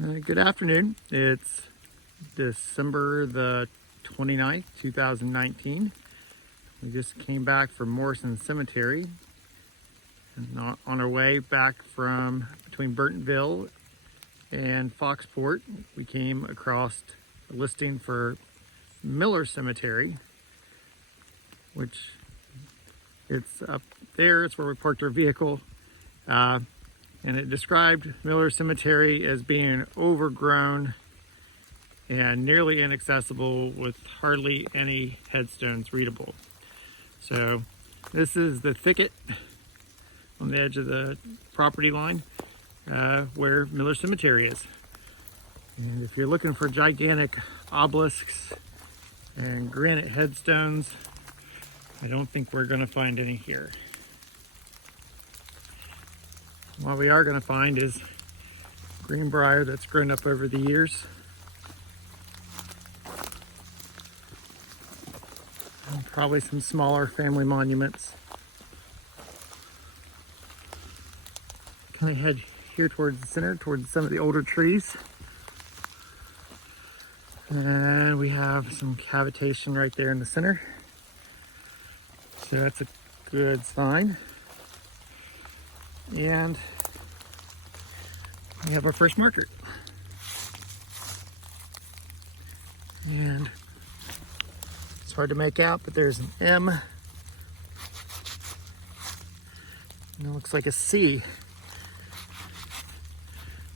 Good afternoon. It's December the 29th, 2019. We just came back from Morrison Cemetery and on our way back from between Burtonville and Foxport. We came across a listing for Miller Cemetery, which it's up there. It's where we parked our vehicle. And it described Miller Cemetery as being overgrown and nearly inaccessible with hardly any headstones readable. So this is the thicket on the edge of the property line where Miller Cemetery is. And if you're looking for gigantic obelisks and granite headstones, I don't think we're going to find any here. What we are going to find is greenbrier that's grown up over the years. And probably some smaller family monuments. Kind of head here towards the center, towards some of the older trees. And we have some cavitation right there in the center. So that's a good sign. And we have our first marker. And it's hard to make out, but there's an M. And it looks like a C.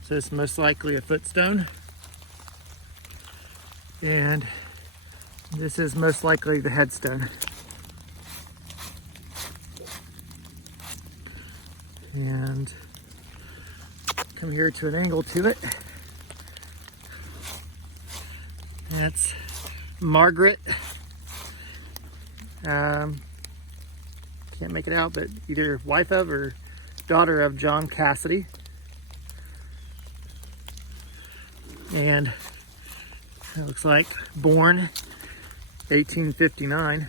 So it's most likely a footstone. And this is most likely the headstone. And come here to an angle to it. That's Margaret. Can't make it out, but either wife of or daughter of John Cassidy. And it looks like born 1859.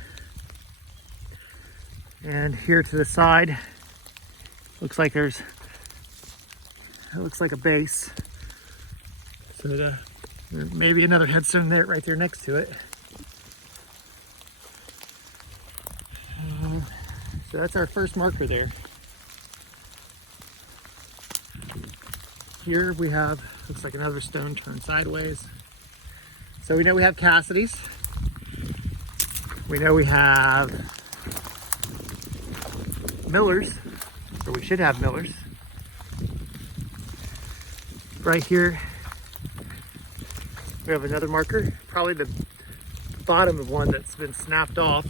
And here to the side, looks like it looks like a base. So there may be another headstone there, right there next to it. So that's our first marker there. Here we have, looks like another stone turned sideways. So we know we have Cassidy's. We know we have Miller's. Or we should have Miller's. Right here, we have another marker, probably the bottom of one that's been snapped off.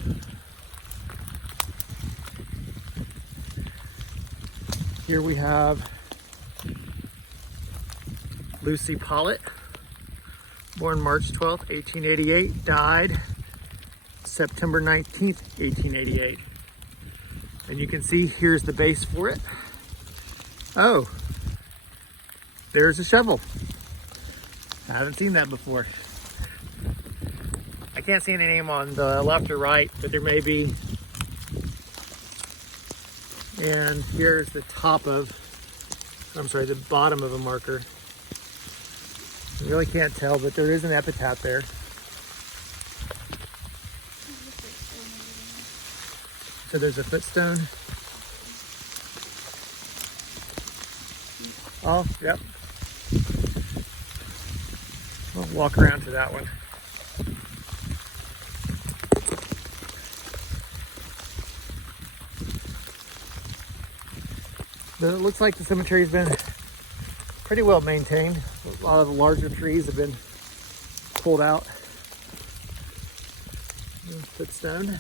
Here we have Lucy Pollitt, born March 12th, 1888, died September 19th, 1888. And you can see here's the base for it. Oh, there's a shovel. I haven't seen that before. I can't see any name on the left or right, but there may be. And here's the the bottom of a marker. You really can't tell, but there is an epitaph there. So there's a footstone. Oh, yep. We'll walk around to that one. But it looks like the cemetery's been pretty well maintained. A lot of the larger trees have been pulled out. Footstone.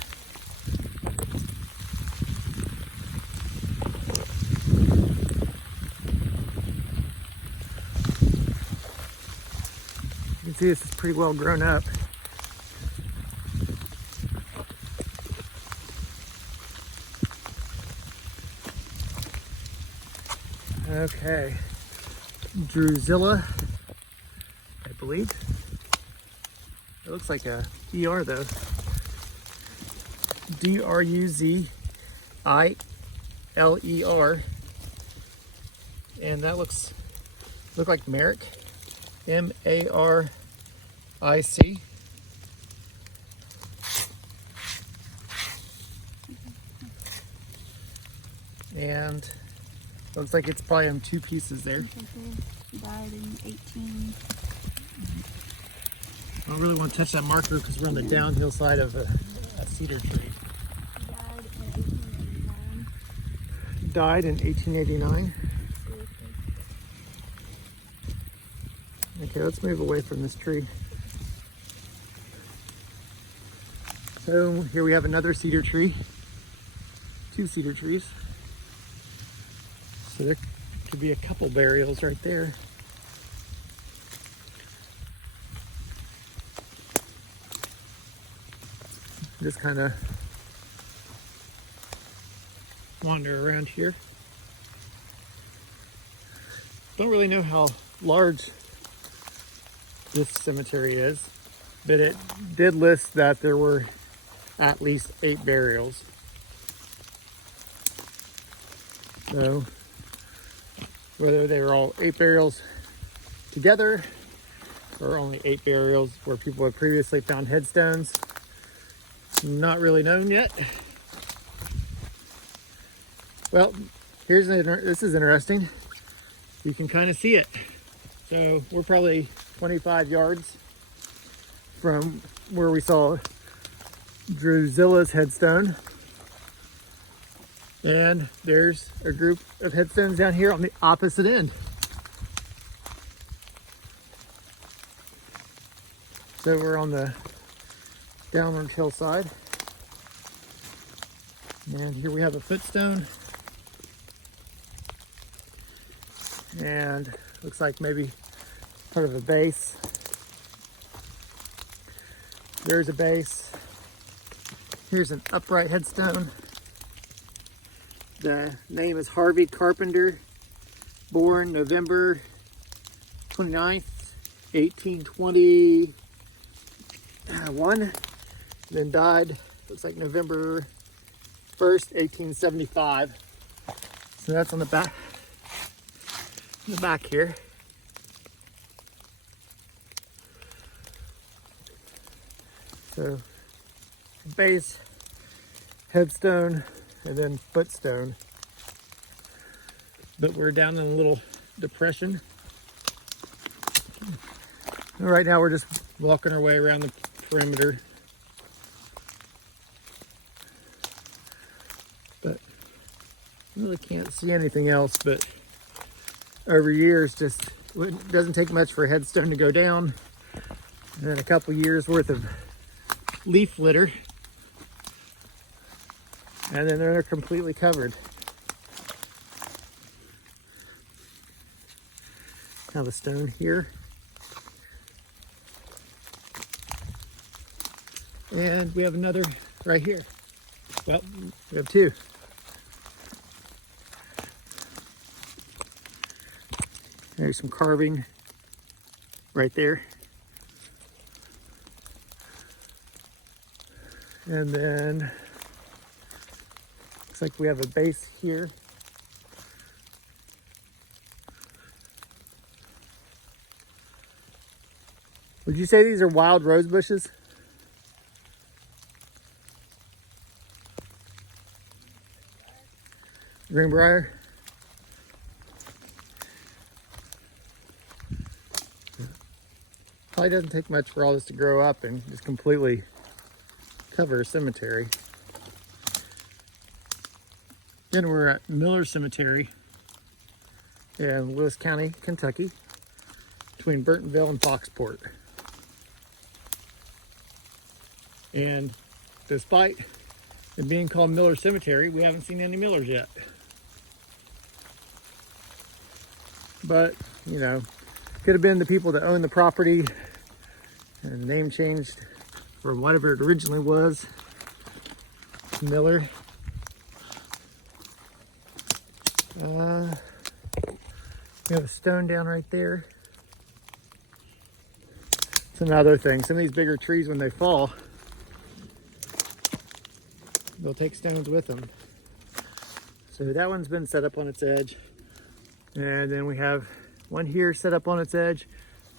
You can see this is pretty well grown up. Okay, Drusilla, I believe. It looks like a ER though. D-R-U-Z-I-L-E-R. And that look like Merrick. M-A-R-I-C. And looks like it's probably in two pieces there. He died in 18. I don't really want to touch that marker because we're on the downhill side of a cedar tree. He died in 1889. Died in 1889. Okay, let's move away from this tree. So here we have another cedar tree. Two cedar trees. So there could be a couple burials right there. Just kind of wander around here. Don't really know how large this cemetery is, but it did list that there were at least 8 burials. So whether they were all 8 burials together or only 8 burials where people had previously found headstones, not really known yet. Well, this is interesting. You can kind of see it. So we're probably 25 yards from where we saw Drusilla's headstone. And there's a group of headstones down here on the opposite end. So we're on the downward hillside. And here we have a footstone. And looks like maybe part of a base. There's a base. Here's an upright headstone. The name is Harvey Carpenter, born November 29th, 1821, then died, looks like November 1st, 1875. So that's on the back here. So base, headstone, and then footstone. But we're down in a little depression. And right now we're just walking our way around the perimeter. But really can't see anything else, but over years just it doesn't take much for a headstone to go down. And then a couple years worth of leaf litter. And then they're completely covered. Have a stone here. And we have another right here. Well, we have 2. There's some carving right there. And then looks like we have a base here. Would you say these are wild rose bushes? Greenbrier? Probably doesn't take much for all this to grow up and just completely cover a cemetery. Then we're at Miller Cemetery in Lewis County, Kentucky, between Burtonville and Foxport. And despite it being called Miller Cemetery, we haven't seen any Millers yet. But, you know, could have been the people that owned the property and the name changed from whatever it originally was to Miller. We have a stone down right there. It's another thing. Some of these bigger trees, when they fall, they'll take stones with them. So that one's been set up on its edge. And then we have one here set up on its edge.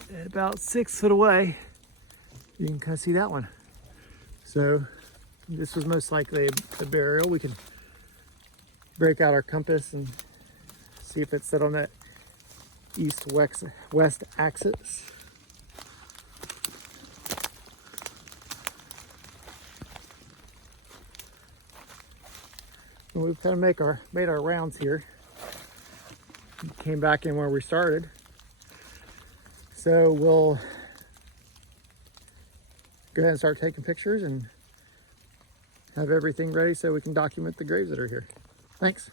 And about 6 foot away, you can kind of see that one. So this was most likely a burial. We could break out our compass and see if it set on that east-west axis. And we've kind of made our rounds here. Came back in where we started. So we'll go ahead and start taking pictures and have everything ready so we can document the graves that are here. Thanks.